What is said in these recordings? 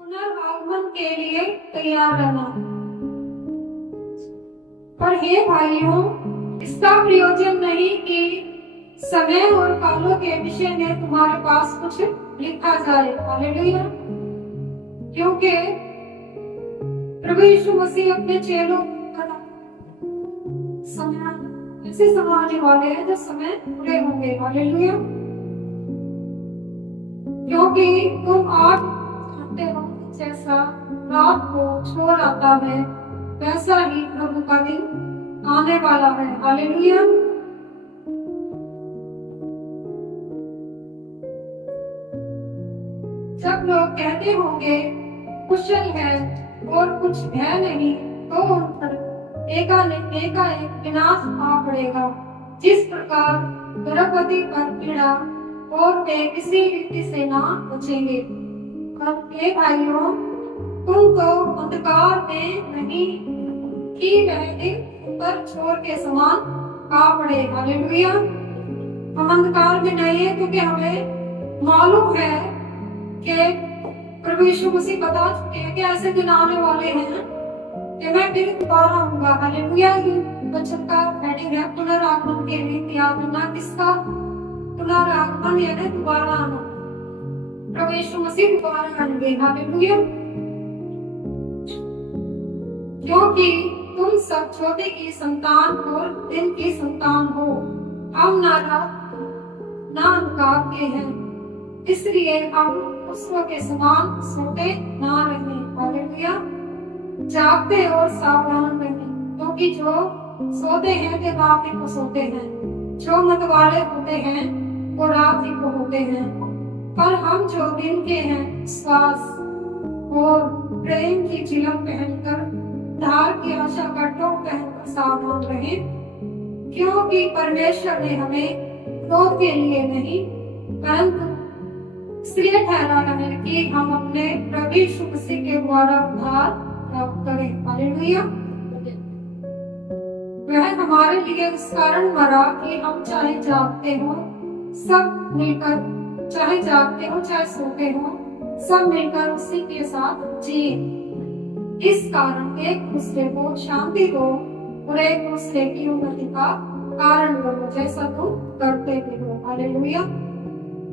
पुनर्गमन के लिए तैयार रहना। पर हे भाइयों, इसका प्रयोजन नहीं कि समय और कालों के विषय में तुम्हारे पास कुछ लिखा जाए। हालेलुया। क्योंकि प्रभु यीशु मसीह अपने चेलों का समय ऐसे समय आने वाले हैं जो समय पूरे होंगे। हालेलुया। क्योंकि तुम आज जानते हो जैसा रात को छोर आता है वैसा ही प्रभु का दिन आने वाला है। हालेलुया। जब लोग कहते होंगे कुशल है और कुछ है नहीं, तो उन पर एकाएक विनाश आ पड़ेगा। जिस प्रकार गर्भवती पर पीड़ा और वे किसी रीति से ना बचेंगे। हे भाइयों, तुम तो अंधकार में नहीं कि वह दिन पर छोर के समान आ पड़े। हालेलुया। हम अंधकार में नहीं है क्योंकि हमें मालूम है कि प्रभु यीशु मसीह बता चुके हैं कि ऐसे दिन आने वाले हैं कि मैं फिर दोबारा आऊंगा। हालेलुया। ये वचन का हेडिंग है पुनरागमन के लिए तैयार रहना। किसका पुनरागमन? यानी दोबारा आना। प्रभु यीशु मसीह दोबारा आएंगे। हालेलुया। क्योंकि तुम सब छोटे की संतान और दिन की संतान हो। हम ना रात ना अंधकार के हैं, इसलिए हम उसों के समान सोते ना रहे। हालेलुया। जागते और सावधान रहे, क्योंकि जो सोते हैं वे रात ही को सोते हैं, जो मतवाले होते हैं वो रात ही को होते हैं। पर हम जो दिन के हैं विश्वास और प्रेम की झिलम पहनकर धार की आशा का टोप पहनकर सावधान रहे। क्योंकि परमेश्वर ने हमें क्रोध के लिए नहीं परंतु इसलिए ठहराया है कि हम अपने प्रभु यीशु मसीह के द्वारा उद्धार प्राप्त करें। हालेलुया। वह हमारे लिए इस कारण मरा कि हम चाहे जागते हो सब मिलकर, चाहे जागते हो चाहे सोते हो, सब मिलकर उसी के साथ जिए। इस कारण एक दूसरे को शांति दो और एक दूसरे की उन्नति का कारण बनो, जैसा तुम करते भी हो। हालेलुया।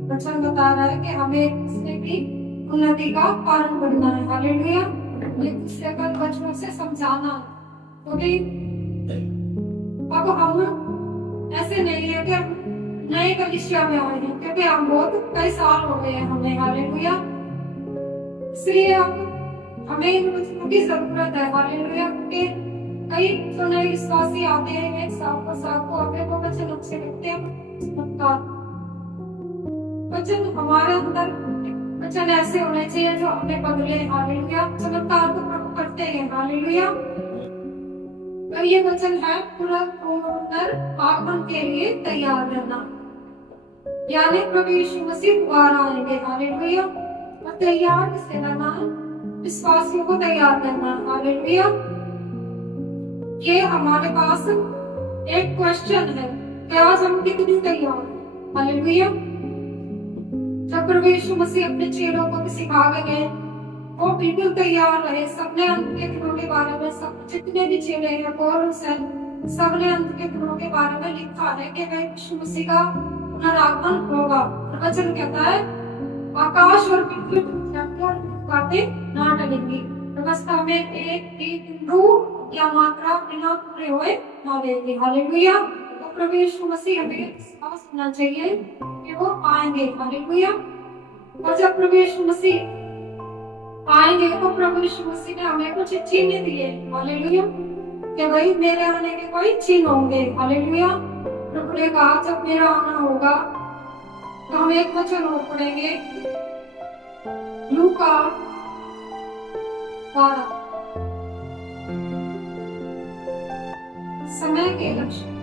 वचन बता रहा है कि हमें एक दूसरे की उन्नति का कारण बनना है। हालेलुया। एक दूसरे का वचनों से समझाना। क्योंकि अब हम ऐसे नहीं है कि हम नए कलीसिया में आए हैं, क्योंकि हम बहुत कई साल हो गए हैं हमें। हालेलुया। इसलिए अब हमें इन वचनों की जरूरत है। हालेलुया। क्योंकि कई तो नए विश्वासी आते हैं एक साल को हमें वो वचन अच्छे लगते हैं, चमत्कार वचन हमारे अंदर वचन ऐसे होने चाहिए जो हमें बदले। हालेलुया। चमत्कार तो प्रभु करते हैं। हालेलुया। तो ये वचन है पुनर्गमन के लिए तैयार रहना, यानी प्रभु यीशु मसीह दोबारा आएंगे। हालेलुया। और तैयार किसे रहना? विश्वासियों को तैयार करना। हालेलुया। ये हमारे पास एक क्वेश्चन है कि आज हम कितनी तैयार हैं? हालेलुया। जब प्रभु यीशु मसीह अपने चेलों को सिखा गए वो बिल्कुल तैयार रहे। सबने अंत के दिनों के बारे में, सब जितने भी चेले हैं पौलुस है, सबने अंत के दिनों के बारे में लिखा है कि वह यीशु मसीह का पुनरागमन होगा। वचन कहता है आकाश और पृथ्वी बातें ना टलेंगी, व्यवस्था में एक भी बिंदु या मात्रा बिना पूरे हुए ना रहेगी। हालेलुया। तो प्रभु यीशु मसीह हमें विश्वास होना चाहिए कि वो आएंगे। हालेलुया। और जब प्रभु यीशु मसीह आएंगे तो प्रभु यीशु मसीह ने हमें कुछ चिन्ह दिए। हालेलुया। कि भाई मेरे आने के कोई चिन्ह होंगे। हालेलुया। प्रभु ने कहा जब मेरा आना होगा तो हम एक वचन और पढ़ेंगे, लूका 12। समय के लक्ष्य।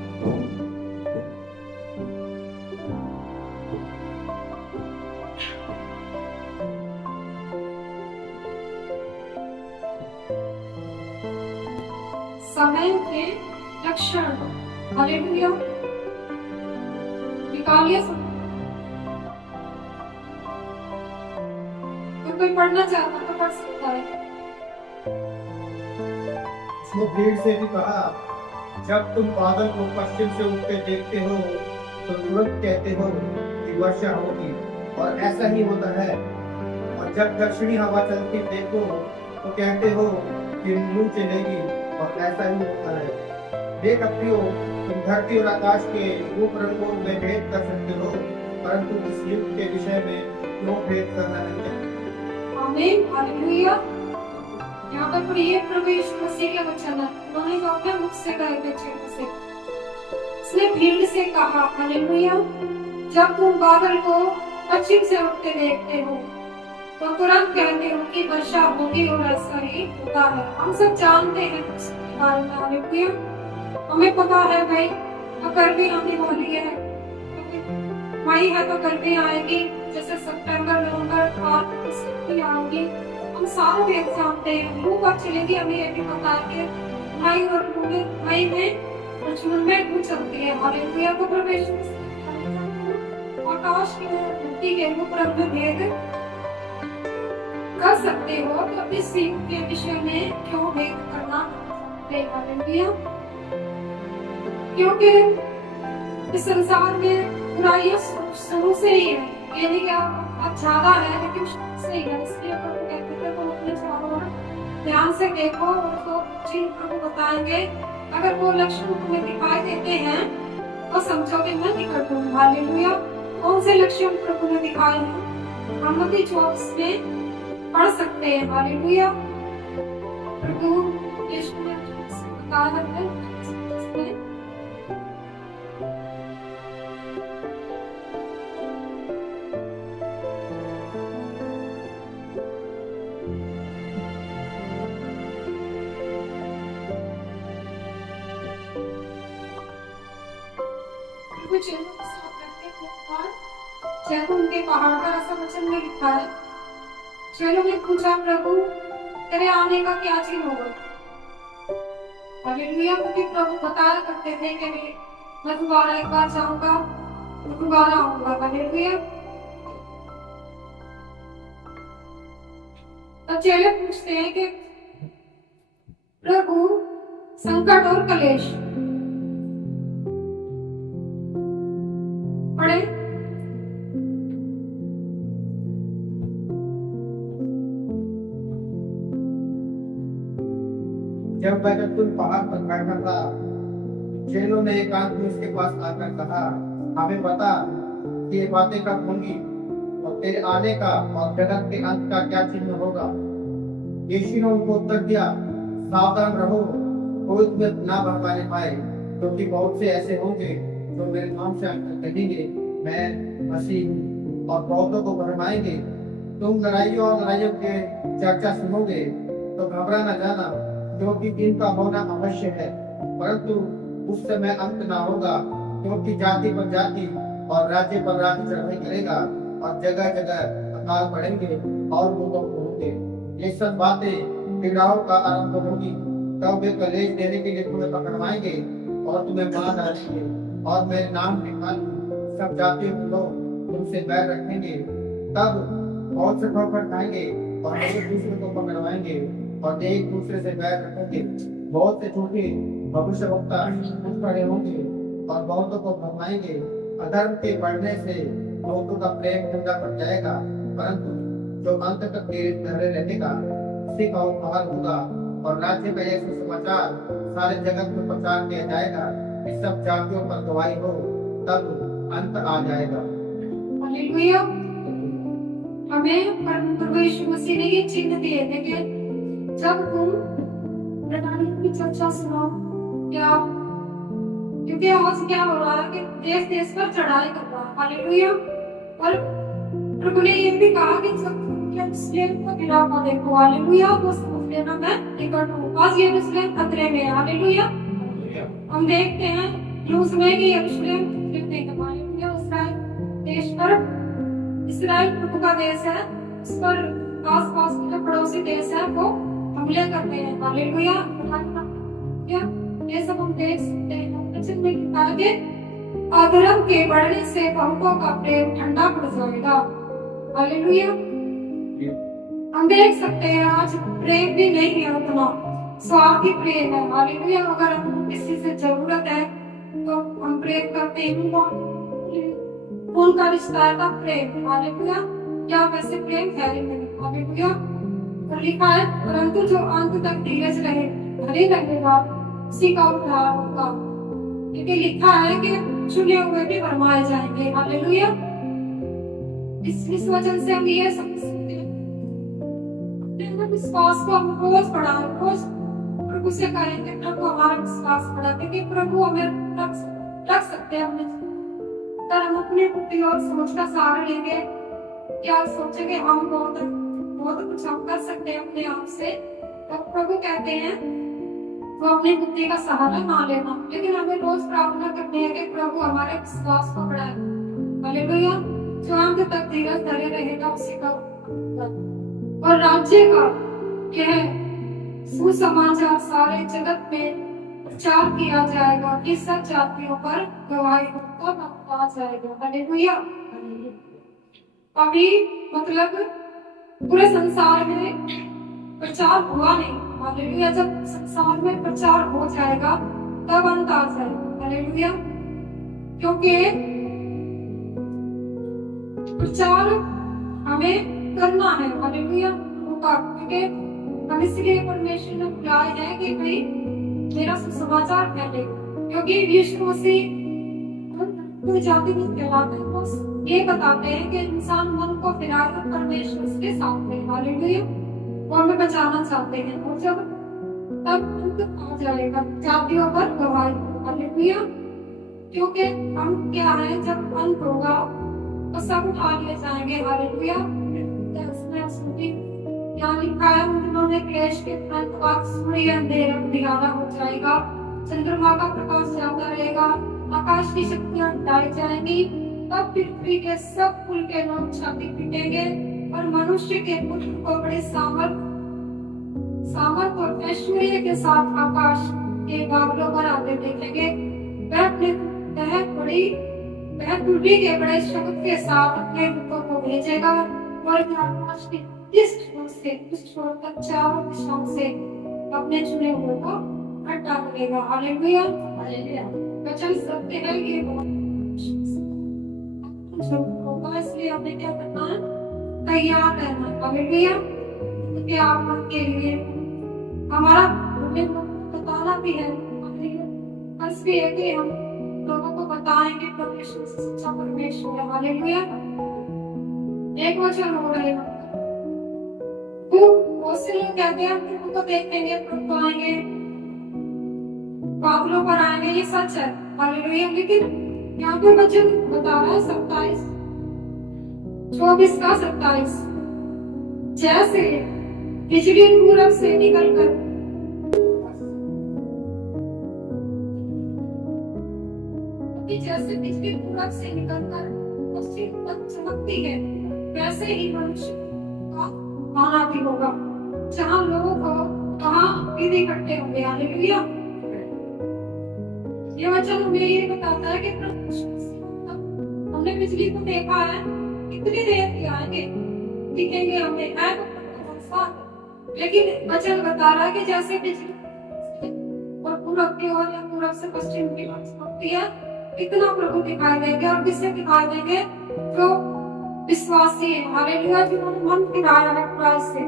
समय के लक्षण। हालेलुया। निकालिए। अगर कोई पढ़ना चाहता तो पढ़ सकता है। उसने भीड़ से भी कहा, जब तुम बादल को पश्चिम से उठते देखते हो तो तुरंत कहते हो कि वर्षा होगी, और ऐसा ही होता है। और जब दक्षिणी हवा चलती देखो तो कहते हो कि लू चलेगी, और ऐसा ही होता है। देख अपनियों, तुम धरती और आकाश के रूप रंगों में भेद कर सकते हो, परंतु इस युग के विषय में क्यों भेद करना नहीं चाहिए? आमीन, हालेलुया। यहाँ पर प्रिय प्रभु यीशु मसीह के वचन है, उन्होंने जो अपने मुख से कहे थे चेलों से। उसने भीड़ से कहा, हालेलुया, जब तुम बादल को पश्चिम से उठते देखते हो तो तुरंत कहते हो कि वर्षा होगी, और ऐसा ही होता है। हम सब जानते हैं उसके बारे में, हालेलुया। हमें पता है भाई, अब गर्मी आने वाली है, मई है तो गर्मी आएगी, जैसे सितंबर नवंबर और सर्दी आएगी। हम सारे लोग जानते हैं, लू कब चलेगी हमें ये भी पता है कि मई में और जून में लू चलती है। हालेलुया। तो परमेश्वर आकाश की धरती के रूप रंग में भेद कर सकते हो, तो इस युग के विषय में क्यों भेद करना? हालेलुया। क्योंकि इस संसार में बुराइयां शुरू से ही है, ये नहीं क्या अब ज्यादा है, लेकिन शुरू से ही है। इसलिए प्रभु कहते थे तुम अपने चारों ओर ध्यान से देखो, उनको चीज प्रभु बताएंगे। अगर वो लक्षण तुम्हें दिखाई देते हैं तो समझो कि मैं निकट हूँ। हालेलुया। कौन से लक्षण प्रभु ने दिखाए हैं? हम मत्ती 24 में पढ़ सकते हैं। हालेलुया। प्रभु यीशु ने बताया है चेलों उनके पहाड़ पर ऐसा वचन में लिखा है। चेलों ने पूछा, प्रभु तेरे आने का क्या चिन्ह होगा? हालेलुया। क्योंकि प्रभु बताया करते थे कि मैं दोबारा एक बार जाऊंगा, दोबारा आऊंगा। हालेलुया। तब चेले पूछते हैं कि प्रभु संकट और कलेश पड़े जब बैतुल पहाड़ पर बैठा था, चेलों ने एकांत में उसके पास आकर कहा, हमें बता कि ये बातें कब होंगी और तेरे आने का और जगत के अंत का क्या चिन्ह होगा? यीशु ने उनको उत्तर दिया, सावधान रहो, कोई तुम्हें ना भटकाने पाए, क्योंकि बहुत से ऐसे होंगे जो मेरे नाम से कहेंगे मैं मसीह हूँ, और बहुतों को भरमाएंगे। तुम लड़ाइयों और लड़ाइयों के चर्चा सुनोगे तो घबरा न जाना, क्योंकि इनका होना अवश्य है, परंतु उस समय अंत ना होगा। क्योंकि जाति पर जाति और राज्य पर राज्य चढ़ाई करेगा, और जगह जगह अकाल पड़ेंगे और भूकंप होंगे। ये सब बातें पीड़ाओं का आरंभ होगी। तब वे कलेश देने के लिए तुम्हें पकड़वाएंगे और तुम्हें मार डालेंगे, और मेरे नाम के कारण सब जातियों के लोग तुमसे बैर रखेंगे। तब बहुत से ठोकर खाएंगे और एक दूसरे को पकड़वाएंगे और एक दूसरे से बैर रखेंगे। बहुत से झूठे भविष्यवक्ता उठ खड़े होंगे और बहुतों को भरमाएंगे। अधर्म के बढ़ने से बहुतों का प्रेम ठंडा पड़ जाएगा, परंतु जो अंत तक धरे रहेगा उसी का उपहार होगा। और राज्य का यह सुसमाचार सारे जगत में प्रचार किया जाएगा, इस सब जातियों पर गवाही हो, तब अंत आ जाएगा। हालेलुया। हमें प्रभु यीशु मसीह ने ये चिन्ह दिए थे कि जब तुम प्रणाली की चर्चा सुनो, क्या क्योंकि आज क्या हो रहा है कि देश देश पर चढ़ाई कर रहा है। हालेलुया। और प्रभु ने ये भी कहा कि जब यरूशलेम को गिरा हुआ देखो, हालेलुया, वो समझ लेना मैं निकट हूँ। आज यरूशलेम खतरे में है। हालेलुया। हम देखते हैं न्यूज़ में कि यरूशलेम खतरे में है। हालेलुया। इस्राइल देश पर, इस्राइल प्रभु का देश है, इस पर आस-पास के जो पड़ोसी देश है वो हमले करते हैं। हालेलुया। ये सब हम देख सकते हैं। वचन में लिखा है कि अधर्म के बढ़ने से बहुतों का प्रेम ठंडा पड़ जाएगा। हालेलुया। हम देख सकते हैं आज प्रेम भी नहीं है उतना, स्वार्थी प्रेम है। हालेलुया। अगर हम किसी से जरूरत है तो हम प्रेम करते हैं, खून का रिश्ता है तब प्रेम। हालेलुया। क्या वैसे प्रेम है ही नहीं। हालेलुया। और लिखा है परंतु जो अंत तक धीरज रहे धरे रहेगा उसी का उद्धार होगा, क्योंकि लिखा है कि चुने हुए भी भरमाए जाएंगे। हालेलुया। इस वजह से हम ये समझ सकते हैं अपने अंदर विश्वास को हम रोज बढ़ाएं, रोज प्रभु से करें कि प्रभु हमारा विश्वास बढ़ा, क्योंकि प्रभु हमें रख सकते हैं हमें। अगर हम अपनी बुद्धि और सोच का सहारा लेंगे, क्या सोचेंगे हम बहुत बहुत कुछ हम कर सकते हैं अपने आप से, तो प्रभु कहते हैं वो अपनी बुद्धि का सहारा ना लेना, लेकिन हमें रोज प्रार्थना करनी है कि प्रभु हमारे विश्वास को बढ़ाए। हालेलुया। जो अंत तक धीरज धरे रहेगा उसी का और राज्य का यह सुसमाचार सारे जगत में प्रचार किया जाएगा कि सब जातियों पर गवाही आ जाएगा। हालेलुया। अभी मतलब पूरे संसार में प्रचार हुआ नहीं। हालेलुया। जब संसार में प्रचार हो जाएगा तब अंत आ जाएगा। हालेलुया। क्योंकि प्रचार हमें करना है। हालेलुया। क्योंकि हम इसलिए परमेश्वर ने बुलाया है कि भाई मेरा सुसमाचार फैले, क्योंकि यीशु मसीह कोई जाति नहीं कहलाते, बस ये बताते हैं कि इंसान मन को फिराए और परमेश्वर के साथ है। हालेलुया। वो हमें बचाना चाहते हैं, और जब तब अंत आ जाएगा जातियों पर गवाही। हालेलुया। क्योंकि हम क्या है, जब अंत होगा तो सब उठा लिए जाएंगे। हालेलुया। यहाँ लिखा है उन्होंने क्लेश के तुरंत सूर्य अंधेरा हो जाएगा, चंद्रमा का प्रकाश जाता रहेगा, आकाश की शक्तियां हटाई जाएंगी, तब पृथ्वी के सब कुल के लोग छाती पीटेंगे और मनुष्य के पुत्र को बड़े सामर्थ और ऐश्वर्य के साथ आकाश के बादलों पर आते देखेंगे। वह टूटी के बड़े शब्द के साथ अपने दूतों को भेजेगा और आकाश के इस छोर तक चारों दिशाओं से अपने चुने हुए को हटा देगा। हालेलुया। वचन सत्य है कि होगा, इसलिए हमें क्या करना है, तैयार रहना। हालेलुया। क्योंकि आप के लिए हमारा हमें बताना भी है, बस भी है कि हम लोगों को बताएंगे परमेश्वर से सच्चा परमेश्वर है। हालेलुया। एक वचन हो रहेगा, बहुत से लोग कहते हैं प्रभु को देखेंगे, प्रभु आएंगे, बादलों पर आएंगे, ये सच है। हालेलुया। लेकिन यहाँ पे वचन बता रहा है 24 का 27, जैसे बिजली पूरब से निकलकर पश्चिम तक चमकती है, वैसे ही मनुष्य का आना भी होगा, जहाँ लोग वहाँ भी इकट्ठे होंगे। हालेलुया। ये वचन हमें ये बताता है कि हमने बिजली को देखा है, कितनी देर के आएंगे, दिखेंगे हमें, है तो लेकिन वचन बता रहा है कि जैसे बिजली और पूरब की ओर या पूरब से पश्चिम की ओर चमकती है, इतना प्रभु दिखाई देंगे। और किससे दिखाई देंगे? जो विश्वासी है। हालेलुया। जिन्होंने मन फिराया है बुराई से,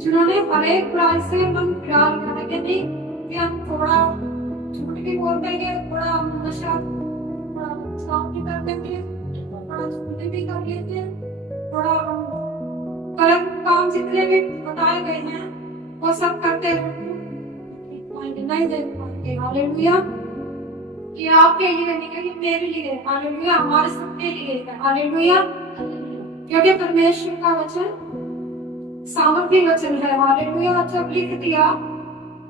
जिन्होंने हर एक बुराई से मन फिरा लिया है, कि नहीं कि हम थोड़ा झूठ भी बोल देंगे, थोड़ा नशा भी कर देंगे, थोड़ा झूठे भी कर लेंगे, थोड़ा गलत काम जितने भी बताए गए हैं वो सब करते नहीं देख पाएंगे। हालेलुया। ये आपके लिए नहीं है, मेरे लिए। हालेलुया। हमारे सबके लिए है। हालेलुया। क्योंकि परमेश्वर का वचन सामर्थी वचन है। हालेलुया। जब लिख दिया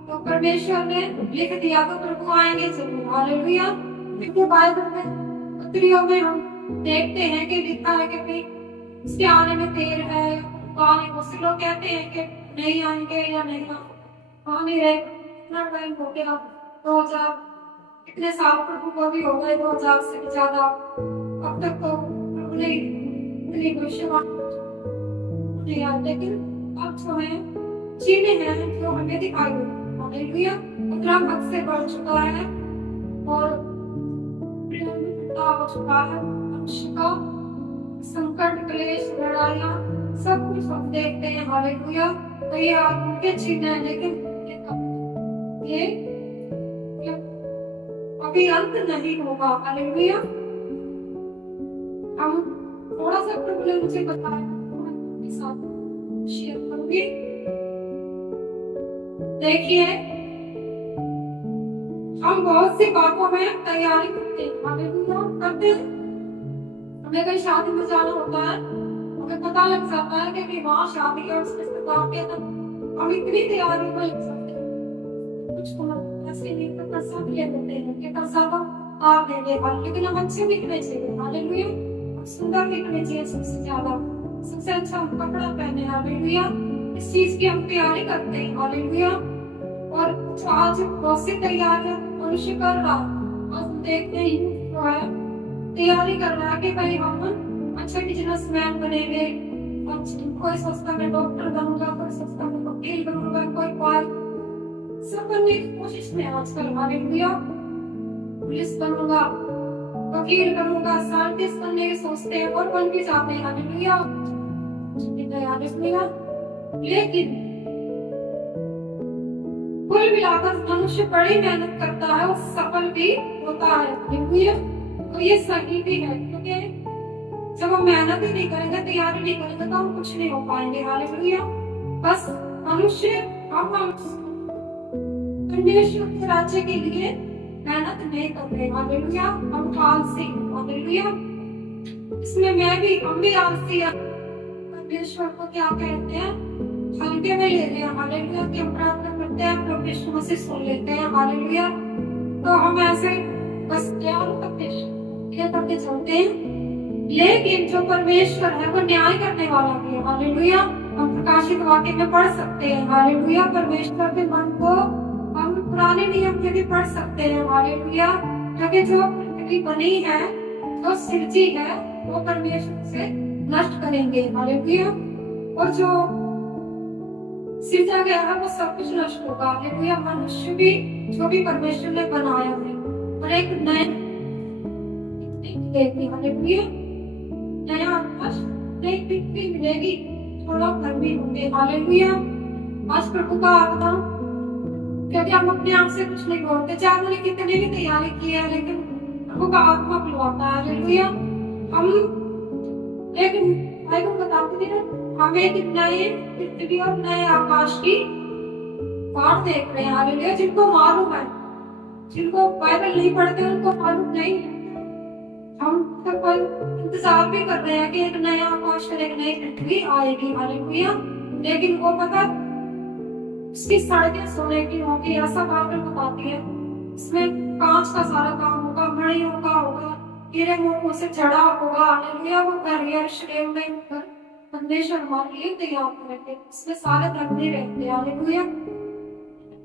तो परमेश्वर ने लिख दिया तो प्रभु आएंगे जरूर। हालेलुया। क्योंकि बाइबल में उत्तरियों में हम देखते हैं कि लिखा है कि भाई इसके आने में देर है, बहुत से लोग कहते हैं कि नहीं आएंगे या नहीं आ नहीं रहे। इतना टाइम हो गया, 2000 इतने साल प्रभु को भी हो गए, 2000 से भी ज्यादा। अब तक तो प्रभु ने इतनी भविष्यवाणी नहीं आते, लेकिन अब जो है चीजें हैं जो हमें दिखाई देती हैं। हालेलुया। उतना हद से बढ़ चुका है और प्रेम भी खट्टा हो चुका है। मनुष्य का संकट, क्लेश, लड़ाइयाँ सब कुछ हम देखते हैं। हालेलुया। तो ये आदमी के चिन्ह है, लेकिन ये ये अभी अंत नहीं होगा। हालेलुया। हम थोड़ा सा प्रभु ने मुझे बताया, तो मैं आपके साथ शेयर करूंगी। देखिए, हम बहुत सी बातों में तैयारी करते हैं। हालेलुया करते हैं। हमें कहीं शादी में जाना होता है, हमें पता लग जाता है कि वहाँ शादी है, उसमें सजावट है, तो हम इतनी तैयारी में लग जाते हैं। कुछ होना ऐसे नहीं तो पैसा भी ले लेते हैं कि पैसा तो आप दे देगा, लेकिन हम अच्छे दिखने चाहिए। हालेलुया। हम सुंदर दिखने चाहिए सबसे ज्यादा, सबसे अच्छा हम कपड़ा पहने। हालेलुया। इस चीज की हम तैयारी करते हैं। हालेलुया। और आज बहुत सी तैयारियां मनुष्य कर रहा है, और हम देखते हैं जो है तैयारी कर रहा है कि भाई हम अच्छे बिजनेसमैन बनेंगे। कोई सोचता मैं डॉक्टर बनूंगा, कोई सोचता मैं वकील बनूंगा, कोई सब बनने की कोशिश में आजकल। हालेलुया। पुलिस बनूंगा, वकील बनूंगा, साइंटिस्ट बनने की सोचते हैं और बन भी जाते हैं। हालेलुया। हालेलुया। लेकिन कुल मिलाकर मनुष्य बड़ी मेहनत करता है और सफल भी होता है। हालेलुया। तो ये सही भी है, क्योंकि जब हम मेहनत ही नहीं करेंगे, तैयारी नहीं करेंगे, तो हम कुछ नहीं हो पाएंगे। हालेलुया। बस मनुष्य हम परमेश्वर के राज्य के लिए मेहनत नहीं करते। हालेलुया। हम आलसी। हालेलुया। इसमें हम भी आलसी हैं। परमेश्वर को क्या कहते हैं, हल्के में ले रहे हैं। हालेलुया। कि हम प्रार्थना करते हैं, परमेश्वर मसीह सुन लेते हैं। हालेलुया। तो हम ऐसे बस ये करके चलते हैं, लेकिन जो परमेश्वर है वो न्याय करने वाला भी है। हालेलुया। हम प्रकाशित वाक्य में पढ़ सकते हैं। हालेलुया। परमेश्वर के मन को हम पुराने नियम में भी पढ़ सकते हैं। हालेलुया। क्योंकि जो पृथ्वी बनी है, जो सृजी है, वो परमेश्वर से नष्ट करेंगे। हालेलुया। और जो सृजा गया है वो सब कुछ नष्ट होगा। हालेलुया। मनुष्य भी जो भी परमेश्वर ने बनाया है, और एक नए हालेलुया नया आकाश, नई पृथ्वी मिलेगी, थोड़ा गर्मी होंगे। हालेलुया। आज प्रभु का आत्मा, क्योंकि हम अपने आप से कुछ नहीं बोलते, चाहे हमने कितनी भी तैयारी की है, लेकिन प्रभु का आत्मा बुलवाता है। हालेलुया। हम लेकिन भाई को बताते हैं, हमें एक नए पृथ्वी और नए आकाश की बात देख रहे हैं। हालेलुया। जिनको मालूम है, जिनको बाइबल नहीं पढ़ते उनको मालूम नहीं है। हम सब इंतजार भी कर रहे हैं कि एक नया आकाश और एक नई पृथ्वी आएगी। हालेलुया। लेकिन वो पता उसकी सड़कें सोने की होगी, ऐसा बाइबल बताती है। इसमें कांच का सारा काम होगा, मणियों का होगा, हीरे मोतियों से जड़ा होगा। हालेलुया। वो बैरियर श्रेय में परमेश्वर हमारे लिए तैयार करेंगे, इसमें सारे धरती रहते हैं। हालेलुया।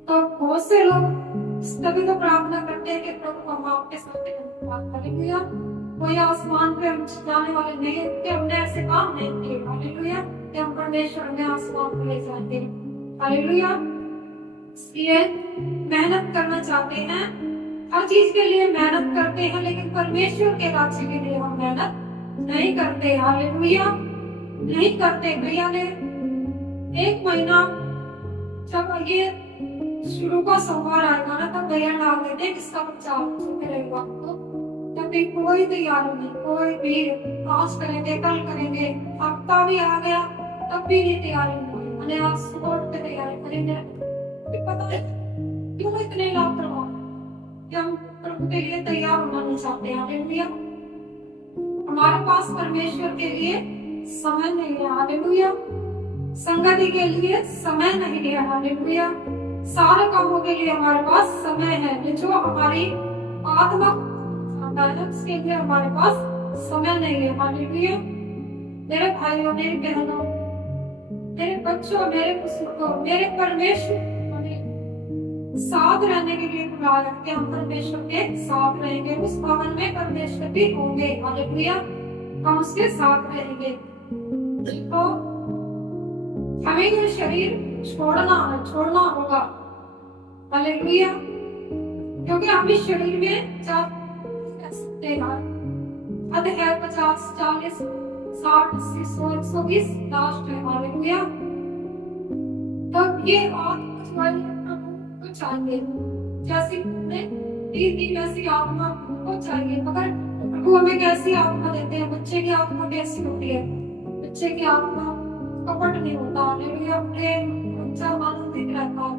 तो बहुत से लोग तभी तो प्रार्थना करते हैं कि प्रभु हम आपके साथ हैं। हालेलुया। कोई आसमान पे हम जाने वाले नहीं है, कि हमने ऐसे काम नहीं किए। हालेलुया। कि हम परमेश्वर में आसमान पे ले जाते हैं। हालेलुया। इसलिए मेहनत करना चाहते हैं, हर चीज के लिए मेहनत करते हैं, लेकिन परमेश्वर के राज्य के लिए हम मेहनत नहीं करते। हालेलुया। नहीं करते। भैया ने 1 महीना जब ये शुरू का सोमवार आएगा ना, तब भैया डाल देते किसका बच्चा करेगा। तभी कोई तैयारी नहीं, कोई भी आज करेंगे, कल करेंगे, हफ्ता भी आ गया तब भी नहीं तैयारी नहीं। मैंने आज सुबह पे तैयारी करेंगे, पता है क्यों इतने लापरवाह कि हम प्रभु के लिए तैयार होना नहीं चाहते। हालेलुया। हमारे पास परमेश्वर के लिए समय नहीं है। हालेलुया। संगति के लिए समय नहीं है। हालेलुया। सारे कामों के लिए हमारे पास समय है, जो हमारी आत्मा उसके लिए हमारे पास समय नहीं है। हालेलुया। मेरे भाइयों, मेरी बहनों, मेरे बच्चों, मेरे बुजुर्गों, मेरे परमेश्वर हमें साथ रहने के लिए बुलाया कि हम परमेश्वर के साथ रहेंगे। उस भवन में परमेश्वर भी होंगे। हालेलुया। हम उसके साथ रहेंगे। तो हमें ये शरीर छोड़ना होगा। हालेलुया। क्योंकि हम इस शरीर में रह सकते हैं। हद है 50, 40, 60, 80, 100, 120 लास्ट है। हालेलुया। तब ये बात प्रभु को चाहिए, जैसी हमने दी थी वैसी आत्मा को चाहिए। मगर प्रभु हमें कैसी आत्मा देते हैं? बच्चे की आत्मा कैसी होती है? बच्चे की आत्मा कपट नहीं होता। हालेलुया। प्रेम, बच्चा आनंदित रहता,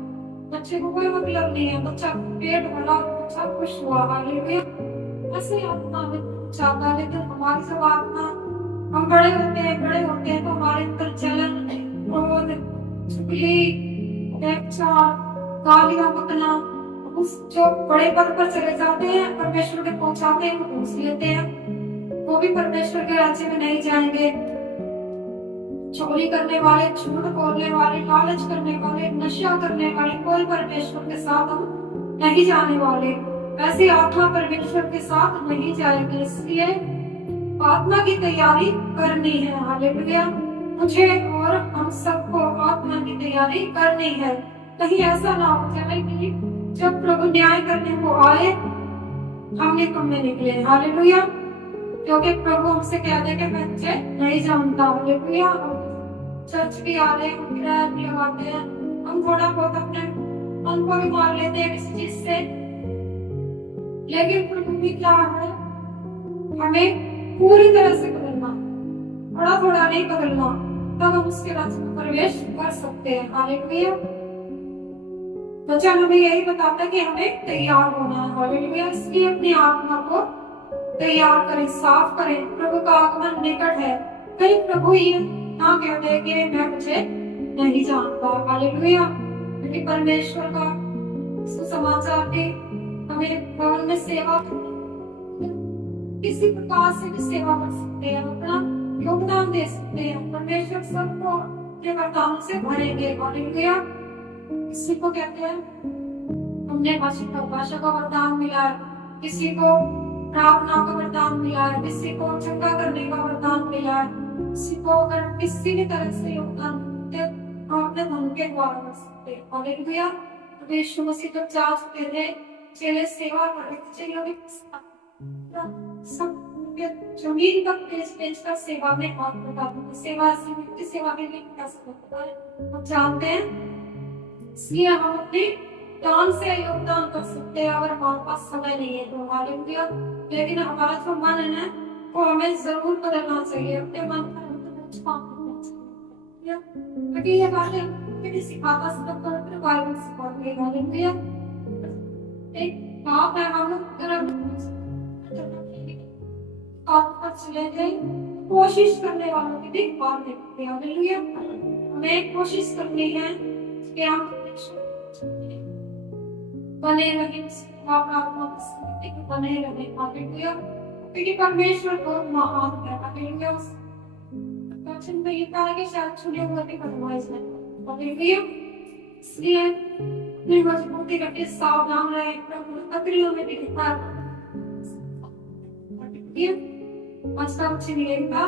बच्चे को कोई मतलब नहीं है, बच्चा पेट भरा, बच्चा खुश हुआ। हालेलुया। ऐसे आत्मा हमें चाहता है। लेकिन हमारी सब आत्मा, हम बड़े होते हैं तो हमारे अंदर जलन, क्रोध, चुगली, व्यभिचार, गालियां बकना, उस जो बड़े पद पर चले जाते हैं, परमेश्वर के पहुंचाते हैं, वो घूस लेते हैं, वो भी परमेश्वर के राज्य में नहीं जाएंगे। चोरी करने वाले, झूठ बोलने वाले, लालच करने वाले, नशा करने वाले, कोई परमेश्वर के साथ हम नहीं जाने वाले। ऐसी आत्मा परमेश्वर के साथ नहीं जाएगी। इसलिए आत्मा की तैयारी करनी है। हालेलुया। मुझे और हम सबको आत्मा की तैयारी करनी है। कहीं ऐसा ना हो जाए कि जब प्रभु न्याय करने को आए हम निकम्मे निकले। हालेलुया। क्योंकि प्रभु हमसे कह दे कि मैं तुझे नहीं जानता। हालेलुया। चर्च भी आ रहे हैं, किराया भी लगाते हैं, हम थोड़ा बहुत अपने मन को भी मार लेते हैं किसी चीज से। लेकिन प्रभु भी क्या है, हमें पूरी तरह से बदलना, थोड़ा थोड़ा नहीं बदलना, तब हम उसके राज्य में प्रवेश कर सकते हैं। हालेलुया। वचन हमें यही बताता है कि हमें तैयार होना है। हालेलुया। इसलिए अपनी आत्मा को तैयार करें, साफ करें। प्रभु का आगमन निकट है। कहीं प्रभु ये ना कह दे कि मैं मुझे नहीं जानता। हालेलुया। क्योंकि परमेश्वर का सुसमाचार की हमें भवन में सेवा, किसी प्रकार से भी सेवा कर सकते हैं, अपना योगदान दे सकते हैं। परमेश्वर सबको अपने वरदानों से भरेंगे। हालेलुया। किसी को कहते हैं हमने भाषा का वरदान मिला है, किसी को प्रार्थना का वरदान मिला है, किसी को चंगा करने का वरदान मिला है, किसी को अगर किसी भी तरह से योगदान देते हम अपने धन के द्वारा कर सकते हैं। हालेलुया। तो यीशु मसीह जब जा चुके थे, चेले सेवा कर रहे थे, चेलों भी सब जमीन पर पेश कर सेवा में हाथ बटाते थे। सेवा ऐसी व्यक्ति सेवा में नहीं कर सकता है, हम जानते हैं। इसलिए हम अपने दान से योगदान कर सकते हैं अगर हमारे पास समय नहीं है तो। हालेलुया। लेकिन हमारा जो मन है वो हमें जरूर बदलना चाहिए। अपने मन पर क्योंकि ये बातें किसी सिखाता सब पवित्र बाइबल सिखाती है। हालेलुया। एक बाप है, हम अगर पर चले गए, कोशिश करने वालों की भी बात देखते हैं। हालेलुया। हमें कोशिश करनी है कि हम बने रहें, बने रहें। हालेलुया। क्योंकि परमेश्वर बहुत महान है। हालेलुया। वचन में ये कहा कि शायद चुने हुए भी परवाइज है। हालेलुया। इसलिए अपनी मजबूती रखिए, सावधान रहे। प्रभु तकरीरों में भी लिखा है। आज का अच्छी मिलेगा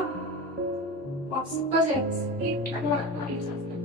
आप सबका जय।